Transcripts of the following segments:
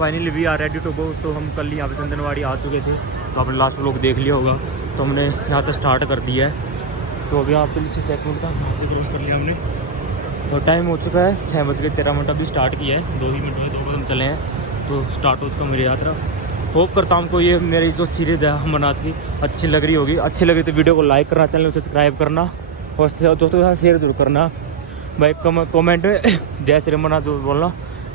Finally we are ready to go. तो हम कल यहाँ पे चंदनवाड़ी आ चुके थे, तो आपने लास्ट व्लॉग देख लिया होगा। तो हमने यहाँ तक स्टार्ट कर दिया है। तो अभी आपके नीचे चेक आउट था, वहाँ पे क्रॉस कर लिया हमने। तो टाइम हो चुका है 6:13 अभी स्टार्ट किया है, 2 ही मिनट में 2 कदम चले हैं। तो स्टार्ट हो चुका मेरी यात्रा। होप करता हूँ आपको ये मेरी जो सीरीज़ है अमरनाथ की अच्छी लग रही होगी। अच्छी लगी तो वीडियो को लाइक करना, चैनल को सब्सक्राइब करना और दोस्तों के साथ शेयर जरूर करना। भाई कमेंट में जय श्री अमरनाथ जो बोलना।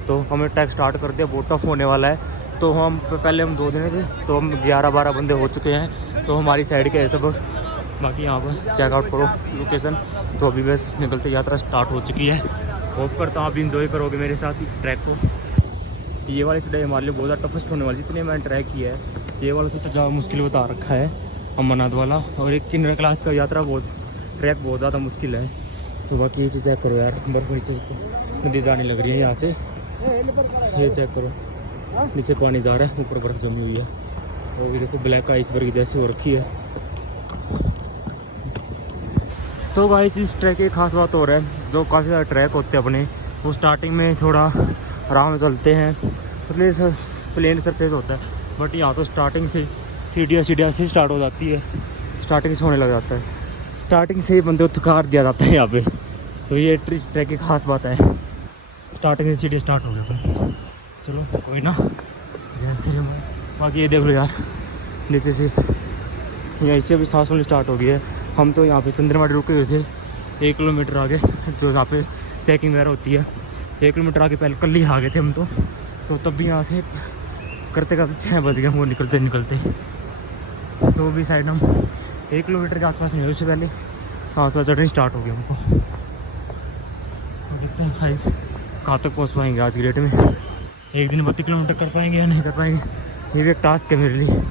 तो हमें ट्रैक स्टार्ट कर दिया, बहुत टफ होने वाला है। तो हम पहले हम 2 दिन थे, तो हम 11-12 बंदे हो चुके हैं। तो हमारी साइड के है सब। बाकी यहाँ पर चेकआउट करो लोकेशन। तो अभी बस निकलते यात्रा स्टार्ट हो चुकी है। होप करता हूँ आप इंजॉय करोगे मेरे साथ इस ट्रैक को। ये वाली चढ़ाई हमारे लिए बहुत ज़्यादा टफेस्ट होने वाली, जितने मैंने ट्रैक किया है ये वाला सबसे ज़्यादा मुश्किल बता रखा है अमरनाथ वाला। और एक किन्नर क्लास का यात्रा ट्रैक बहुत ज़्यादा मुश्किल है। तो बाकी ये चीज़ चेक करो यार, बर्फ नीचे नदी जाने लग रही है यहाँ से। ये चेक करो, नीचे पानी जा रहा है, ऊपर बर्फ जमी हुई है। तो ये देखो ब्लैक आइसबर्ग जैसी हो रखी है। तो गाइस इस ट्रैक की खास बात हो रहा है, जो काफ़ी सारे ट्रैक होते हैं अपने, वो स्टार्टिंग में थोड़ा आराम से चलते हैं, मतलब प्लेन सरफेस होता है। बट यहाँ तो स्टार्टिंग से सीढ़ियाँ से स्टार्ट हो जाती है, स्टार्टिंग से होने लग जाता है। स्टार्टिंग से ही बंदे को थकार दिया जाता है यहाँ पे। तो ये इस ट्रैक की खास बात है, स्टार्टिंग से सीढ़ियाँ स्टार्ट हो गया भाई। चलो कोई ना, जैसे बाकी ये देख लो यार, नीचे से यहाँ से अभी सांस होनी स्टार्ट हो गई है। हम तो यहाँ पे चंद्रवाड़ी रुके हुए थे 1 किलोमीटर आगे, जो यहाँ पे चेकिंग वगैरह होती है। 1 किलोमीटर आगे पहले कल ही आ गए थे हम तो तब भी यहाँ से करते करते 6 बज गए वो निकलते। तो भी साइड हम 1 किलोमीटर के आसपास नहीं हुए, उससे पहले सांस चढ़नी स्टार्ट हो गई हमको। तो देखते हैं भाई कहाँ तक पहुँच पाएंगे आज की डेट में। एक दिन 32 किलोमीटर कर पाएंगे या नहीं कर पाएंगे, ये भी एक टास्क है मेरे लिए।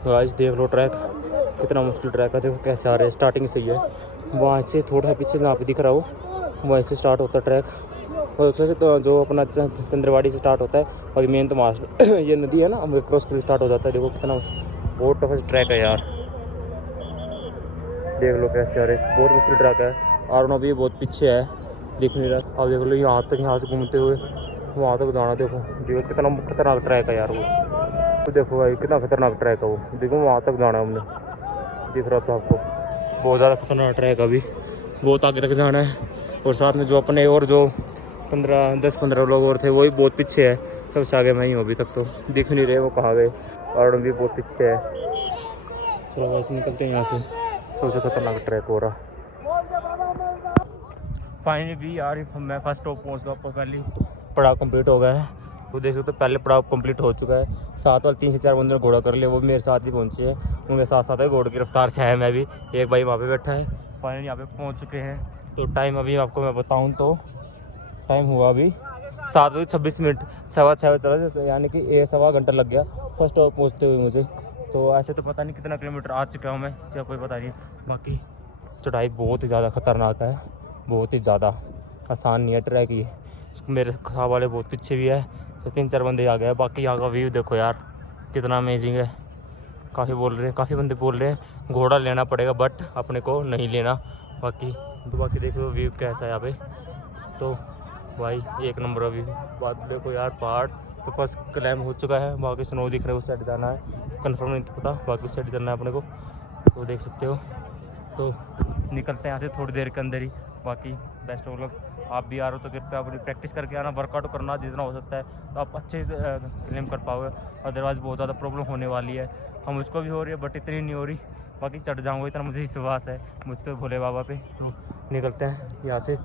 तो आज देख लो ट्रैक, कितना मुश्किल ट्रैक है। देखो कैसे आ रहे हैं, स्टार्टिंग से ही है। वहाँ से थोड़ा पीछे जहाँ पे दिख रहा हो वहीं से स्टार्ट होता है ट्रैक, और उससे तो जो अपना चंद्रवाड़ी से स्टार्ट होता है। और मेन तो वहाँ ये नदी है ना, हम क्रॉस कर स्टार्ट हो जाता है। देखो कितना बहुत टफ ट्रैक है यार, देख लो कैसे आ रहे, बहुत मुश्किल ट्रैक है। और अभी बहुत पीछे है, दिख नहीं रहा। अब देख लो यहाँ तक, यहाँ से घूमते हुए वहाँ तक जाना। देखो कितना खतरनाक ट्रैक है यार वो। तो देखो भाई कितना खतरनाक ट्रैक है वो, देखो वहाँ तक जाना है हमने, दिख रहा था आपको। बहुत ज़्यादा खतरनाक ट्रैक अभी, बहुत आगे तक जाना है। और साथ में जो अपने और जो 10-15 लोग और थे वो भी बहुत पीछे है, सबसे आगे मैं ही हूँ अभी तक। तो दिख नहीं रहे वो कहाँ गए, और भी बहुत पीछे है। चलो वैसे निकलते हैं यहाँ से, सबसे खतरनाक ट्रैक हो रहा। फाइनली भी यार मैं फर्स्ट स्टॉप पहुँच गया, आपको पहले पड़ाव कंप्लीट हो गया है। तो देख सकते हो पहले पड़ाव कंप्लीट हो चुका है। साथ वाले 3 से 4 बंदे घोड़ा कर लिया, वो भी मेरे साथ ही पहुँचे हैं। उनके साथ साथ है घोड़े की रफ्तार से है, मैं भी। एक भाई वहाँ पे बैठा है। फाइनली यहाँ पे पहुँच चुके हैं। तो टाइम अभी आपको मैं बताऊँ तो टाइम हुआ अभी 7:26, 6:15 चला, यानी कि 1-1.25 घंटा लग गया फर्स्ट स्टॉप पहुँचते हुए मुझे। तो ऐसे तो पता नहीं कितना किलोमीटर आ चुका हूँ मैं, इसका कोई पता नहीं। बाकी चढ़ाई बहुत ही ज़्यादा खतरनाक है, बहुत ही ज़्यादा आसान नहीं है ट्रैक ये। मेरे खा वाले बहुत पीछे भी है, तो 3-4 बंदे आ गए। बाकी यहाँ का व्यू देखो यार कितना अमेजिंग है। काफ़ी बंदे बोल रहे हैं घोड़ा लेना पड़ेगा, बट अपने को नहीं लेना। बाकी देखो व्यू कैसा है यहाँ पे। तो भाई एक नंबर अभी बात देखो यार, पहाड़ तो फर्स्ट क्लाइम हो चुका है। बाकी स्नो दिख रहा है, उस साइड जाना है, कंफर्म नहीं पता, बाकी उस साइड जाना है अपने को। तो देख सकते हो। तो निकलते हैं यहाँ से थोड़ी देर के अंदर ही। बाकी बेस्ट ऑफ लक, आप भी आ रहे हो तो कृपया अपनी प्रैक्टिस करके आना, वर्कआउट करना जितना हो सकता है, तो आप अच्छे से क्लेम कर पाओगे। अदरवाइज़ बहुत ज़्यादा प्रॉब्लम होने वाली है। हम मुझको भी हो रही है बट इतनी नहीं हो रही। बाकी चढ़ जाऊँगा, इतना मुझे विश्वास है मुझ पर, भोले बाबा पे। तो निकलते हैं यहाँ से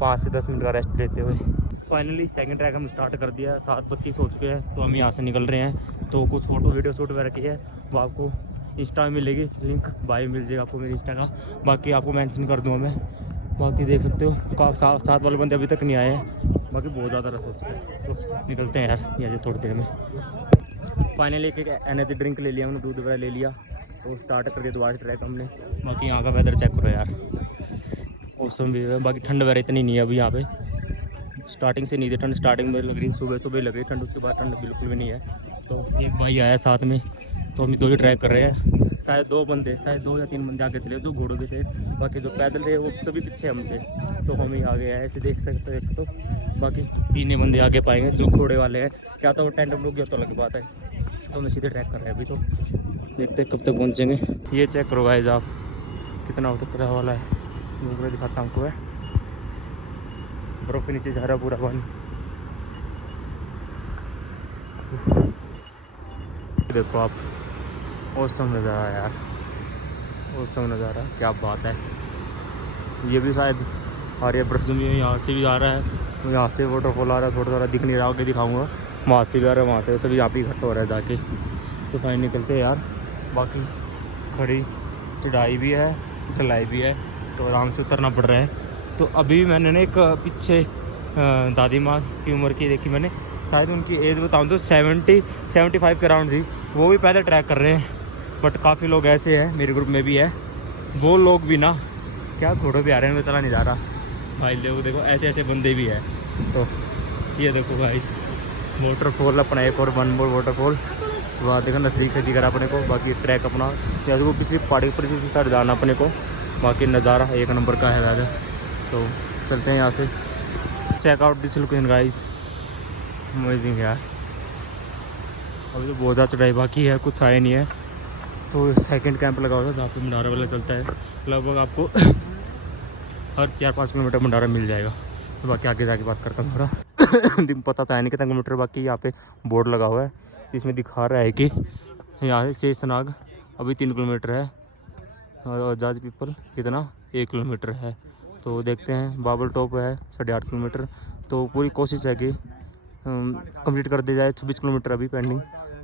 5 से 10 मिनट का रेस्ट लेते हुए। फाइनली सेकंड ट्रैक हम स्टार्ट कर दिया है, 7:32 हो चुके हैं। तो हम यहाँ से निकल रहे हैं। तो कुछ फ़ोटो वीडियो शूट वगैरह की है, वो आपको इंस्टा में मिलेगी, लिंक बायो मिल जाएगा आपको मेरे इंस्टा का। बाकी आपको मेंशन कर दूँगा मैं। बाकी देख सकते हो साथ वाले बंदे अभी तक नहीं आए हैं। बाकी बहुत ज़्यादा रस हो चुका है। तो निकलते हैं यार यहाँ से थोड़ी देर में। फाइनली एक एनर्जी ड्रिंक ले लिया हमने, दूध वगैरह ले लिया। तो स्टार्ट कर दिया दोबारा ट्रैक हमने। बाकी यहाँ का वेदर चेक करो यार, मौसम भी है। बाकी ठंड वगैरह इतनी नहीं है अभी यहाँ पे, स्टार्टिंग से नहीं थी ठंड, स्टार्टिंग में लग रही सुबह लग रही ठंड, उसके बाद ठंड बिल्कुल भी नहीं है। तो एक भाई आया साथ में, तो हम 2 ही ट्रैक कर रहे हैं। शायद 2 या 3 बंदे आगे चले जो घोड़ों पे थे, बाकी जो पैदल थे वो सभी पीछे हमसे। तो हम ही आगे हैं, ऐसे देख सकते हो। एक तो बाकी 3 ही बंदे आगे पाएंगे जो घोड़े वाले हैं। क्या तो वो टेंट में रुक गया तो अलग बात है। तो हम सीधे ट्रैक कर रहे हैं अभी, तो देखते हैं कब तक पहुँचेंगे। ये चेक करो गाइस आप, कितना उतर वाला है। मैं दिखाता हूँ आपको है, बर्फ़ के नीचे जा रहा पूरा पानी। देखो आप, औसम नज़ारा यार, औसम नज़ारा, क्या बात है। ये भी शायद आर्य ब्रह्म यहाँ से भी आ रहा है, तो यहाँ से वाटरफॉल आ रहा है, थोड़ा थोड़ा दिख नहीं रहा, आगे दिखाऊंगा। वहाँ से भी आ रहा है, वहाँ से सभी यहाँ पे इकट्ठा हो रहा है जाके। तो फाइन निकलते हैं यार। बाकी खड़ी चढ़ाई भी है, ढलाई भी है, तो आराम से उतरना पड़ रहा है। तो अभी मैंने ना एक पीछे दादी माँ की उम्र की देखी मैंने, शायद उनकी एज बताऊँ तो 75 के अराउंड थी। वो भी पैदल ट्रैक कर रहे हैं। बट काफ़ी लोग ऐसे हैं, मेरे ग्रुप में भी है, वो लोग भी ना क्या घोड़ों पे आ रहे हैं, मैं चला नहीं जा रहा भाई। देखो ऐसे ऐसे बंदे भी हैं। तो ये देखो भाई, वाटरफॉल अपना एक और वन मोर वाटरफॉल, वहाँ देखो नज़दीक से दिख रहा अपने को। बाकी ट्रैक अपना या तो पिछली पहाड़ी पर इसी साइड जाना अपने को। बाकी नज़ारा एक नंबर का है वैसे। तो चलते हैं यहाँ से। Checkout this location guys, amazing यार। अभी तो बहुत ज़्यादा चढ़ाई बाकी है, कुछ आया नहीं है। तो सेकंड कैंप लगा हुआ था जहाँ पे भंडारा वाला चलता है। लगभग आपको हर 4-5 किलोमीटर भंडारा मिल जाएगा। तो बाकी आगे जाके बात करता हूँ थोड़ा। दिन पता तो है नहीं कितना किलोमीटर बाकी। यहाँ पे बोर्ड लगा हुआ है, इसमें दिखा रहा है कि यहाँ से शेषनाग अभी 3 किलोमीटर है, और जाज पीपल कितना 1 किलोमीटर है। तो देखते हैं। बाबल टॉप है 8.5 किलोमीटर। तो पूरी कोशिश है कि कंप्लीट कर दी जाए। 26 किलोमीटर अभी पेंडिंग।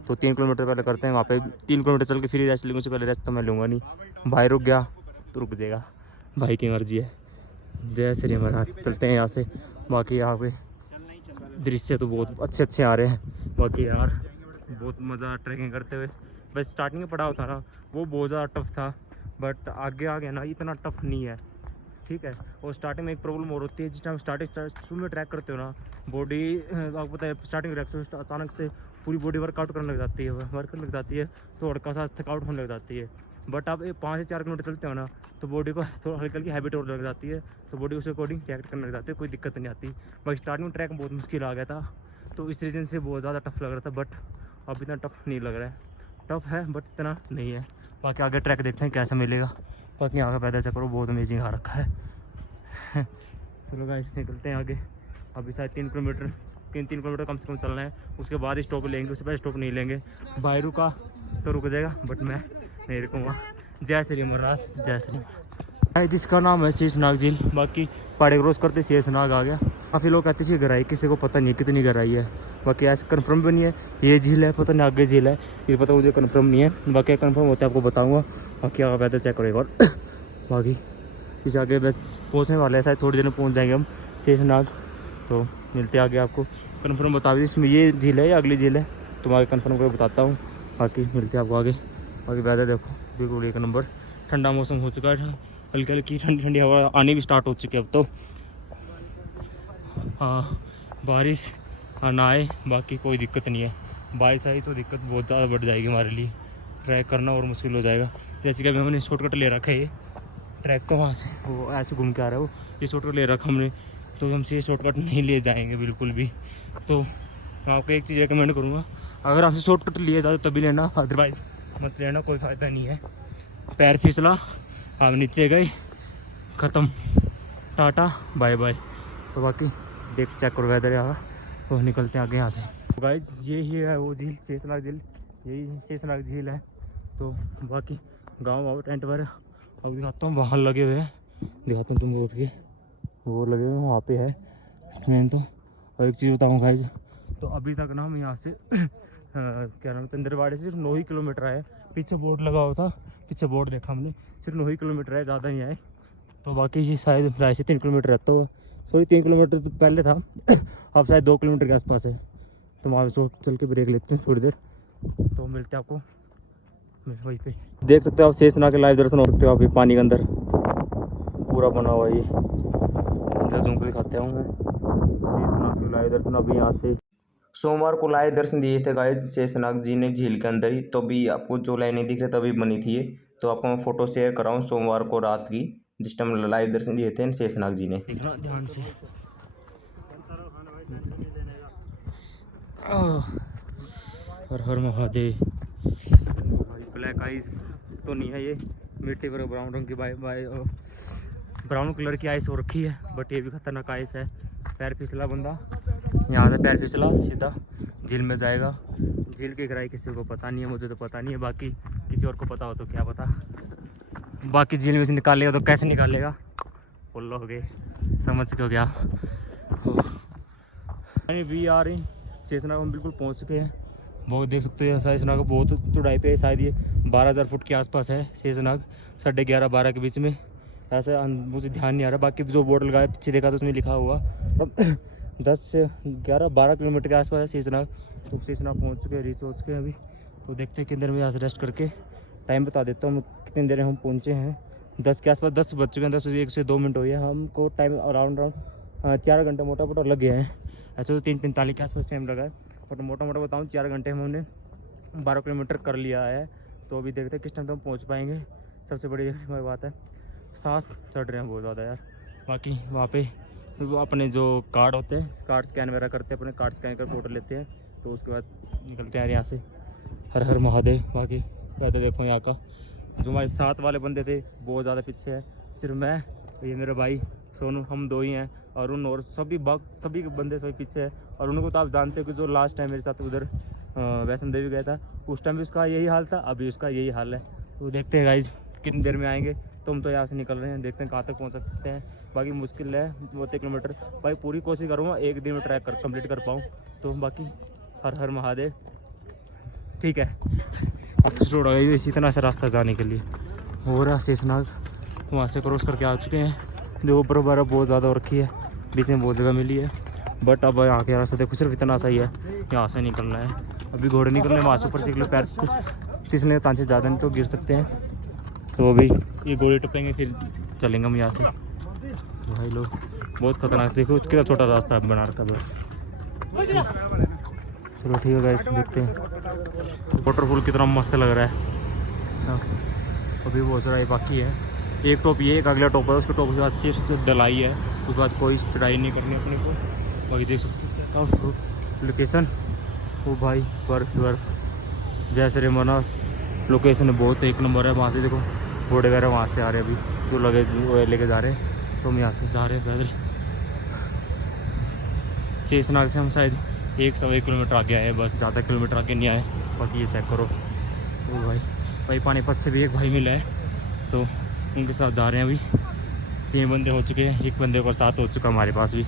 तो 3 किलोमीटर पहले करते हैं। वहाँ पे 3 किलोमीटर चल के फिर रेस्ट लेंगे। उससे पहले रेस्ट तो मैं लूँगा नहीं। भाई रुक गया तो रुक जाएगा, भाई की मर्जी है। जय श्री महाराज। चलते हैं यहाँ से। बाकी यहाँ पे दृश्य तो बहुत अच्छे अच्छे आ रहे हैं। बाकी यार बहुत मज़ा ट्रैकिंग करते हुए। बस स्टार्टिंग में पड़ा था ना, वो बहुत ज़्यादा टफ था। बट आगे आ गया ना, इतना टफ नहीं है, ठीक है। और स्टार्टिंग में एक प्रॉब्लम और होती है, जिस टाइम शुरू में ट्रैक करते हो ना, बॉडी आपको पता है स्टार्टिंग ट्रैक अचानक से पूरी बॉडी वर्कआउट करने लग जाती है, वर्क करने लग जाती है, तो हल्का सा थकाउट होने लग जाती है। बट आप 5 से 4 किलोमीटर चलते हो ना, तो बॉडी को थोड़ा हल्की हल्की हैबिट और लग जाती है, तो बॉडी उस अकॉर्डिंग रिएक्ट करने लग जाती है, कोई दिक्कत नहीं आती। बट स्टार्टिंग में ट्रैक बहुत मुश्किल आ गया था, तो इस रीज़न से बहुत ज़्यादा टफ लग रहा था। बट अब इतना टफ नहीं लग रहा है, टफ है बट इतना नहीं है। बाकी आगे ट्रैक देखते हैं कैसा मिलेगा। बाकी यहाँ का पैदल चक्कर बहुत अमेजिंग आ रखा है। चलो गाइस निकलते हैं आगे। अभी शायद 3 किलोमीटर कम से कम चलना है, उसके बाद स्टॉप लेंगे, उससे पहले स्टॉप नहीं लेंगे। भाई रुका तो रुक जाएगा, बट मैं नहीं रुकूँगा। जय श्री महाराज, जय श्री महाराज। जिसका नाम है शेषनाग झील। बाकी पहाड़ी क्रॉस करते शेषनाग आ गया। काफ़ी लोग कहते हैं गहराई, किसी को पता नहीं कितनी गहराई है। बाकी ऐसे कंफर्म भी नहीं है, ये झील है पता नहीं आगे झील है, इस पता मुझे कंफर्म नहीं है। बाकी कंफर्म होता है आपको बताऊँगा। बाकी आगे पैदल चेक करो एक बार। बाकी इस आगे बस पहुँचने वाले हैं, शायद थोड़ी देर में पहुँच जाएंगे हम शेषनाग। तो मिलते हैं आगे, आपको कंफर्म बता दी इसमें ये झील है या अगली झील है, तो मैं आगे कन्फर्म करके बताता हूँ। बाकी मिलते हैं आपको आगे। बाकी वेदर देखो बिल्कुल एक नंबर, ठंडा मौसम हो चुका है, हल्की हल्की ठंडी ठंडी हवा आनी भी स्टार्ट हो चुकी है अब तो। हाँ बारिश ना आए बाकी कोई दिक्कत नहीं है, बारिश आई तो दिक्कत बहुत ज़्यादा बढ़ जाएगी हमारे लिए, ट्रैक करना और मुश्किल हो जाएगा। जैसे कि अभी हमने शॉर्टकट ले रखा है, ये ट्रैक तो वहाँ से वो ऐसे घूम के आ रहा है, वो ये शॉर्टकट ले रखा हमने, तो हमसे ये शॉर्टकट नहीं ले जाएंगे बिल्कुल भी। तो मैं आपको एक चीज़ रिकमेंड करूँगा, अगर आपसे शॉर्टकट लिए जाओ तभी लेना, अदरवाइज़ मत लेना, कोई फ़ायदा नहीं है। पैर फिसला, आप नीचे गए, ख़त्म, टाटा बाय बाय। तो बाकी देख चेक करो वेदर यहाँ, तो निकलते हैं आगे यहाँ से। तो गाइस ये ही है वो झील, शेषनाग झील, यही शेषनाग झील है। तो बाकी गाँव आओ टेंट पर, अब दिखाता हूँ वहाँ लगे हुए हैं, दिखाता हूँ तुमको उठ के, वो लगे हुए वहाँ पे है मेन तो। और एक चीज़ बताऊँ गाइस, तो अभी तक ना हम यहाँ से क्या नाम चंद्रवाड़ी से सिर्फ 9 ही किलोमीटर आए। पीछे बोर्ड लगा हुआ था, पीछे बोर्ड देखा हमने, सिर्फ 9 ही किलोमीटर है, ज़्यादा नहीं आए। तो बाकी ये शायद प्राय से 3 किलोमीटर रहता हुआ, सॉरी 3 किलोमीटर तो पहले था, अब शायद 2 किलोमीटर के आसपास है। तो वहाँ से चल के ब्रेक लेते हैं थोड़ी देर, तो मिलते हैं आपको वहीं पे। देख सकते हो आप शेषनाग के लाइव दर्शन हो सकते हो, अभी पानी के अंदर पूरा बना हुआ है ये, जूम को दिखाते हूँ मैं। शेषनाग के लाइव दर्शन अभी यहाँ से सोमवार को लाइव दर्शन दिए थे गाइस शेषनाग जी ने झील के अंदर ही, तो भी आपको जो लाइनें दिख रही तभी बनी थी ये। तो आपको मैं फोटो शेयर कर रहा हूँ सोमवार को रात की, जिस टाइम लाइव दर्शन दिए थे शेषनाग जी ने। देखना ध्यान से। हर हर महादेव। ब्लैक आइस तो नहीं है ये, मिट्टी पर ब्राउन रंग की ब्राउन कलर की आइस हो रखी है, बट ये भी खतरनाक आइस है। पैर फिसला बंदा, यहाँ से पैर फिसला सीधा झील में जाएगा। झील की गहराई किसी को पता नहीं है, मुझे तो पता नहीं है, बाकी किसी और को पता हो तो क्या पता। बाकी झील में से निकालेगा तो कैसे निकालेगा, बोल लो हो गए, समझ के हो गया। भी आ रही शेषनाग हम बिल्कुल पहुँच चुके हैं। बहुत देख सकते हो शेषनाग बहुत चढ़ाई पे है, शायद ये 12,000 फुट के आसपास है शेषनाग, 11:30-12 के बीच में। ऐसा मुझे ध्यान नहीं आ रहा, बाकी जो बोर्ड लगाया पीछे देखा तो उसमें लिखा हुआ 10 से 11-12 किलोमीटर के आसपास है शेषनाग। तो शेषनाग पहुँच चुके हैं, रीच हो चुके हैं अभी। तो देखते हैं कितनी देर में यहाँ से रेस्ट करके टाइम बता देता हूँ कितनी देर हम पहुँचे हैं। 10 के आसपास 10 बज चुके हैं, 10 बजे 1 से 2 मिनट हुई है। हमको टाइम अराउंड 4 घंटे मोटा मोटा लग गया है। ऐसे तो 3:45 के आसपास टाइम लगा है, और मोटा मोटा बताऊँ 4 घंटे में हमने 12 किलोमीटर कर लिया है। तो अभी देखते हैं किस टाइम तक हम पहुँच पाएंगे। सबसे बड़ी बात है सांस चढ़ रहे हैं बहुत ज़्यादा यार। बाकी वहाँ पे वो अपने जो कार्ड होते हैं, कार्ड स्कैन वगैरह करते हैं, अपने कार्ड स्कैन कर फोटो लेते हैं, तो उसके बाद निकलते हैं यहाँ से। हर हर महादेव। बाकी वैसे देखो यहाँ का जो हमारे साथ वाले बंदे थे बहुत ज़्यादा पीछे है, सिर्फ मैं, ये मेरा भाई सोनू, हम दो ही हैं। और उन और सभी बंदे सभी पीछे है। और उनको तो आप जानते हो कि जो लास्ट टाइम मेरे साथ उधर वैष्णो देवी गया था, उस टाइम भी उसका यही हाल था, अभी उसका यही हाल है। तो देखते हैं गाइज कितनी देर में आएंगे। तो हम तो यहाँ से निकल रहे हैं, देखते हैं कहाँ तक पहुँच सकते हैं। बाकी मुश्किल है 32 किलोमीटर, भाई पूरी कोशिश करूँगा एक दिन में ट्रैक कंप्लीट कर पाऊँ। तो बाकी हर हर महादेव। ठीक है, ऑफिस रोड आ गई इसी तरह से रास्ता जाने के लिए। और शेषनाग वहाँ से क्रॉस करके आ चुके हैं। जो ऊपर बर्फ़ बहुत ज़्यादा हो रखी है, बीच में बहुत जगह मिली है, बट अब यहाँ के रास्ता देखो सिर्फ इतना सा ही है, यहाँ से निकलना है। अभी घोड़े निकलने वहाँ से ऊपर चिकले पैर फिसलने के चांसेस ज़्यादा, नहीं तो गिर सकते हैं। तो अभी ये घोड़े टपेंगे फिर चलेंगे हम यहाँ से। भाई लोग बहुत खतरनाक, देखो कितना छोटा रास्ता है बना रखा बस। चलो ठीक है गाइस, देखते हैं। वाटरफॉल कितना मस्त लग रहा है। अभी बहुत चढ़ाई बाकी है, एक टॉप ये एक अगला टॉप है, उसके टॉप के बाद सिर्फ डलाई है, उसके बाद कोई चढ़ाई नहीं करनी अपने को। बाकी देख सकते हो लोकेशन, वो भाई बर्फ जैसे रे मना लोकेशन बहुत एक नंबर है। वहाँ से देखो घोड़े वगैरह वहाँ से आ रहे हैं, अभी जो लगेज लेके जा रहे हैं। तो हम यहाँ से जा रहे हैं पैदल। शेषनाग से हम शायद 1-1.25 किलोमीटर आगे आए, बस ज़्यादा किलोमीटर आगे नहीं आए। बाकी ये चेक करो, वो भाई पानीपत से भी एक भाई मिला है, तो उनके साथ जा रहे हैं। अभी 3 बंदे हो चुके हैं, एक बंदे का साथ हो चुका हमारे पास भी।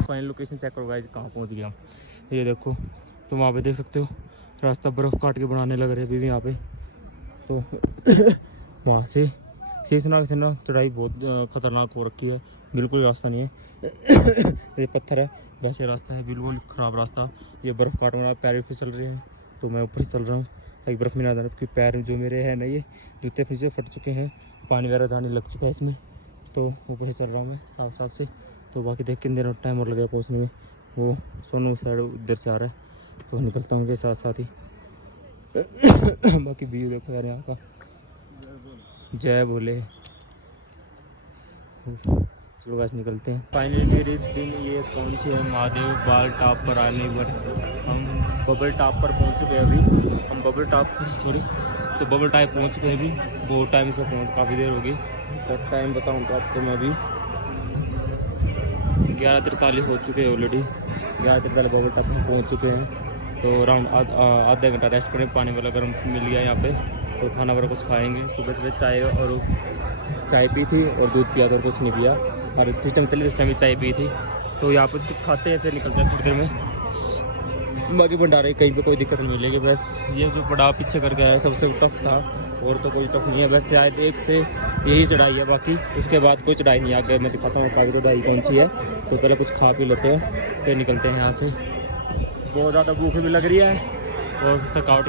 फाइनल लोकेशन चेक करो गाइस, कहाँ पहुँच गया हम। ये देखो, तो वहाँ पे देख सकते हो रास्ता बर्फ़ काट के बनाने लग रहे हैं अभी यहाँ पे। तो वहाँ से शेषनाग से ना चढ़ाई बहुत ख़तरनाक हो रखी है, बिल्कुल रास्ता नहीं है। ये पत्थर है, वैसे रास्ता है बिल्कुल ख़राब रास्ता। ये बर्फ़ काट में पैर फिसल रहे हैं, तो मैं ऊपर ही चल रहा हूँ ताकि बर्फ़ में ना जाना, क्योंकि पैर जो मेरे हैं ना, ये जूते फिर से फट चुके हैं, पानी वगैरह जाने लग चुका है इसमें। तो ऊपर ही चल रहा हूँ मैं साफ से। तो बाकी देख कितने देर टाइम और लगेगा पहुँचने में। वो सोनू साइड उधर से आ रहा है, तो निकलता हूँ उनके साथ ही। बाकी व्यू देखो यार यहाँ का, जय भोले। चलो बस निकलते हैं। फाइनली रीच दिन ये कौन सी है, महादेव बाल टॉप पर आने पर हम बबल टॉप पर पहुंच चुके हैं। अभी हम बबल टॉप तो बबल टॉप पहुंच चुके हैं अभी, बहुत टाइम से पहुंच, काफ़ी देर होगी। तो टाइम बताऊं तो आपको मैं अभी 11:43 हो चुके हैं ऑलरेडी। 11:43 बबल टॉप में पहुँच चुके हैं। तो अराउंड आधा घंटा रेस्ट करें, पानी वाला गर्म मिल गया यहाँ पे। तो खाना वगैरह कुछ खाएँगे। सुबह चाय पी थी और दूध पिया था और कुछ नहीं पिया, और सिस्टम चली उस टाइम भी चाय पी थी। तो यहाँ पर कुछ खाते हैं फिर निकलते हैं थोड़ी देर में। बाकी भंडारे कहीं पे कोई दिक्कत नहीं मिलेगी। बस ये जो पड़ाव पीछे कर गया है सबसे टफ था, और तो कोई टफ नहीं है। बस शायद एक से यही चढ़ाई है, बाकी उसके बाद कोई चढ़ाई नहीं। आगे मैं दिखाता हूँ आगे चढ़ाई कौन सी है। तो पहले कुछ खा पी लेते हैं फिर निकलते हैं यहाँ से। बहुत ज़्यादा भूख भी लग रही है और थकावट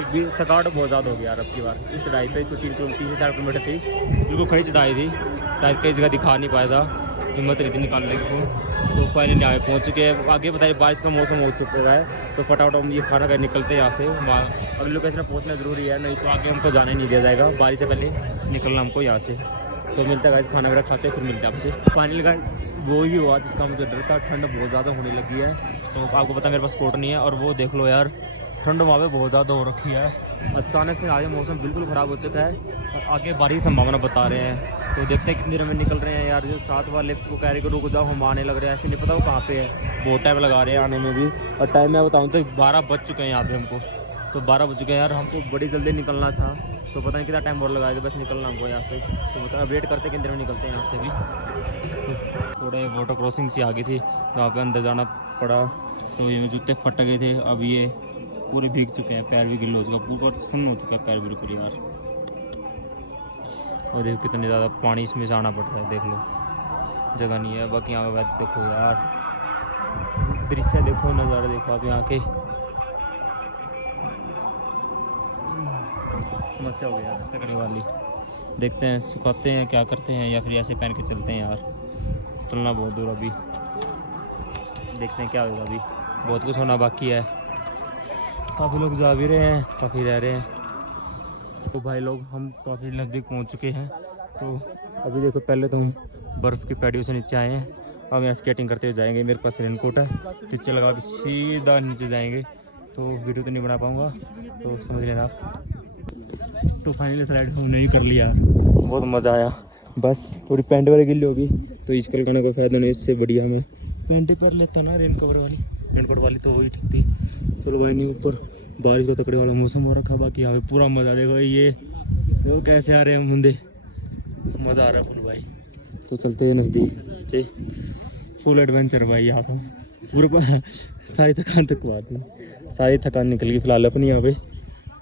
बहुत ज़्यादा हो गया यार अब की बार। इस चढ़ाई पे तो 3 से 4 किलोमीटर थी, बिल्कुल खड़ी चढ़ाई थी, शायद कई जगह दिखा नहीं पाया था। हिम्मत रहती निकालने की फ़ोन। तो फाइनली आगे पहुँच चुके हैं। आगे बताइए बारिश का मौसम हो चुका है, तो फटाफट हम ये खाना खा निकलते हैं यहाँ से। अगले लोकेशन में पहुँचना ज़रूरी है, नहीं तो आगे हमको जाने नहीं दिया जाएगा। बारिश से पहले निकलना हमको यहाँ से। तो मिलता है गाइस, खाना वगैरह खाते हैं, फिर मिलते हैं आपसे। फाइनली गाइस वो ही हुआ जिसका मुझे डर था। ठंड बहुत ज़्यादा होने लगी है, तो आपको पता मेरे पास कोट नहीं है। और वो देख लो यार, ठंड वहाँ पे बहुत ज़्यादा हो रखी है। अचानक से आगे मौसम बिल्कुल ख़राब हो चुका है, आगे बारिश की संभावना बता रहे हैं। तो देखते हैं कितनी देर में निकल रहे हैं यार। जो साथ वाले को कह रहे कि रुक जाओ, हम आने लग रहे हैं, ऐसे नहीं पता वो कहाँ पे है। बहुत टाइम लगा रहे हैं आने में भी। और टाइम मैं बताऊँ तो 12 बज चुके हैं यहाँ पे हमको। तो 12 बज चुके हैं यार, हमको बड़ी जल्दी निकलना था। तो पता नहीं कितना टाइम और लगाएगा, बस निकलना हमको यहाँ से। तो बता वेट करते कितनी देर में निकलते हैं यहाँ से भी। थोड़े वाटर क्रॉसिंग सी आ गई थी, जहाँ पे अंदर जाना पड़ा। तो ये जूते फट गए थे, अब ये पूरे भीग चुके हैं, पैर भी गिल्ला हो चुका, पूरा सुन्न हो चुका है पैर बिल्कुल यार। और देखो कितने ज़्यादा पानी इसमें से आना पड़ रहा है, देख लो जगह नहीं है। बाकी यहाँ पे देखो यार, दृश्य देखो, नज़ारा देखो आप यहाँ के। समस्या हो गया तकने वाली। देखते हैं सुखाते हैं क्या करते हैं, या फिर ऐसे पहन के चलते हैं यार। चलना बहुत दूर अभी, देखते हैं क्या होगा। अभी बहुत कुछ होना बाकी है, काफ़ी लोग जा भी रहे हैं, काफ़ी रह रहे हैं। तो भाई लोग हम काफ़ी नज़दीक पहुंच चुके हैं। तो अभी देखो, पहले तो हम बर्फ़ की पैडियों से नीचे आए हैं, अब यहाँ स्केटिंग करते हुए जाएंगे। मेरे पास रेनकोट है, पीछे लगा के सीधा नीचे जाएंगे। तो वीडियो तो नहीं बना पाऊँगा, तो समझ लेना आप। तो फाइनली स्लाइड हमने ही कर लिया, बहुत मज़ा आया। बस थोड़ी पैंट वगैरह गिल्ली होगी, तो इसके लगाने का फ़ायदा नहीं। इससे बढ़िया मैं पैंट ही पर लेता ना, रेनकोट वाली तो वही ठीक थी। चलो भाई, नहीं ऊपर बारिश का तकड़े वाला मौसम हो रखा। बाकी यहाँ पे पूरा मज़ा देखो, ये वो कैसे आ रहे हैं बंदे, मज़ा आ रहा है फुल भाई। तो चलते हैं नज़दीक, फुल एडवेंचर भाई यहाँ तो। पूरा सारी थकान तक बात नहीं, सारी थकान निकल गई फिलहाल अपनी यहाँ पे,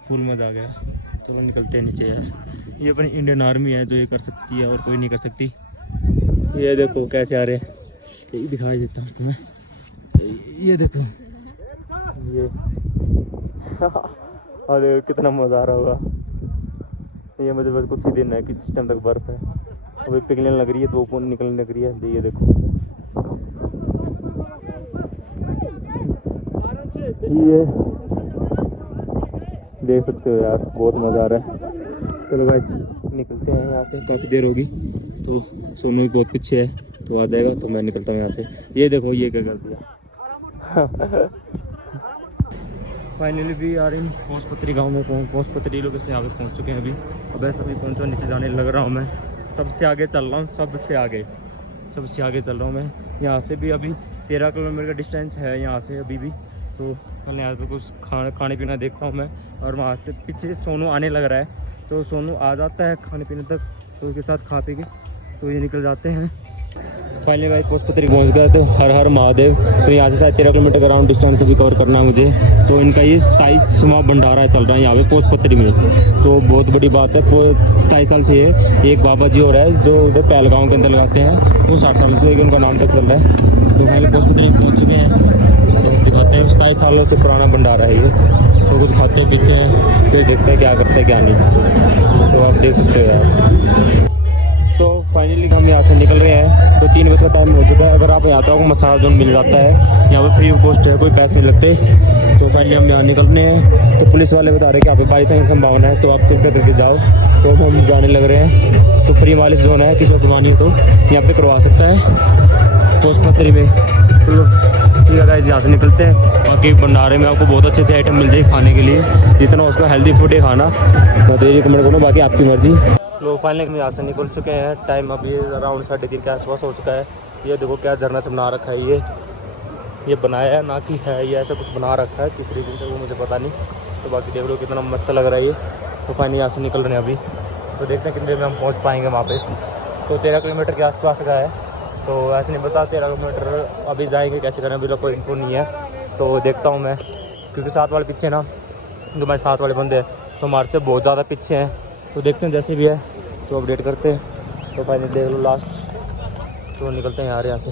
फुल मज़ा आ गया। चलो निकलते हैं नीचे यार। ये अपनी इंडियन आर्मी है जो ये कर सकती है और कोई नहीं कर सकती। ये देखो कैसे आ रहे हैं, ये दिखाई देता हूँ तुम्हें, ये देखो ये अरे कितना मज़ा आ रहा होगा। ये मुझे बस कुछ ही दिन है कि जिस टाइम तक बर्फ़ है, अभी पिघलने लग रही है, धूप निकलने लग रही है। ये देखो, ये देख सकते हो यार, बहुत मज़ा आ रहा है। चलो गाइस निकलते हैं यहाँ से, काफ़ी देर होगी। तो सोनू भी बहुत पीछे है, तो आ जाएगा तो मैं निकलता हूँ यहाँ से। ये देखो ये क्या कर दिया। फाइनली भी यार इन पोस्टपत्री गांव में पोस्टपत्री लोग यहाँ पे पहुँच चुके हैं अभी। अब ऐसे अभी पहुँचो, नीचे जाने लग रहा हूँ मैं। सबसे आगे चल रहा हूँ, सबसे आगे चल रहा हूँ मैं। यहाँ से भी अभी 13 किलोमीटर का डिस्टेंस है यहाँ से अभी भी। तो कल यहाँ पे कुछ खाने पीना देखता हूँ मैं। और वहाँ से पीछे सोनू आने लग रहा है, तो सोनू आ जाता है खाने पीने तक, तो उसके साथ खा पी के तो ये निकल जाते हैं। फाइनली भाई पोस्टपत्री पहुँच गए, तो हर हर महादेव। तो यहाँ से शायद 13 किलोमीटर का राउंड डिस्टेंस भी कवर करना है मुझे। तो इनका ये 27वां भंडारा चल रहा है यहाँ पे पोस्टपत्री में। तो बहुत बड़ी बात है, 27 साल से ये एक बाबा जी हो रहा है जो उधर पहलगांव के अंदर लगाते हैं, वो 60 साल से उनका नाम तक चल रहा है। तो फाइनली पोस्टपत्री पहुँच चुके हैं, तो दिखाते हैं 27 सालों से पुराना भंडारा है ये। तो कुछ खाते पीते हैं, फिर देखते हैं क्या करते हैं क्या नहीं। तो आप देख सकते हो यार। तो फाइनली हम यहाँ से निकल रहे हैं। तो 3 बजे का टाइम हो चुका है। अगर आप यहाँ तो आपको मसाज जोन मिल जाता है, यहाँ पे फ्री ऑफ कॉस्ट है, कोई पैसे नहीं लगते। तो फाइनली हम यहाँ निकलने हैं। तो पुलिस वाले बता रहे हैं कि यहाँ पे बारिश की संभावना है, तो आप कृपया करके जाओ। तो अब हम जाने लग रहे हैं। तो फ्री मालिश जोन है, किसी को करवानी हो तो यहाँ पे करवा सकता है पोस्टपत्री में। तो ठीक है गाइस, यहाँ से निकलते हैं। बाकी भंडारे में आपको बहुत अच्छे आइटम मिल जाएगी खाने के लिए, जितना उसका हेल्दी फूड है खाना, मैं तो ये रिकमेंड करूँ, बाकी आपकी मर्जी। लोग फाइनली हम यहाँ से निकल चुके हैं। टाइम अभी अराउंड 3:30 के आसपास हो चुका है। ये देखो क्या झरना से बना रखा है, ये बनाया है ना कि है, ये ऐसा कुछ बना रखा है किस रीज़न से वो मुझे पता नहीं। तो बाकी देख लो कितना मस्त लग रहा है ये। तो फाइनली यहाँ से निकल रहे हैं अभी, तो देखते हैं कितनी देर में हम पहुँच पाएंगे वहाँ पे। तो 13 किलोमीटर के आसपास का है, तो ऐसे नहीं पता 13 किलोमीटर अभी जाएंगे कैसे करें, अभी तक कोई इन्फो नहीं है। तो देखता हूँ मैं, क्योंकि साथ वाले पीछे ना, जो हमारे साथ वाले बंदे हैं तो हमारे से बहुत ज़्यादा पीछे हैं। तो देखते हैं जैसे भी है तो अपडेट करते हैं। तो फाइनली देख लो लास्ट, तो निकलते हैं यार यहाँ से।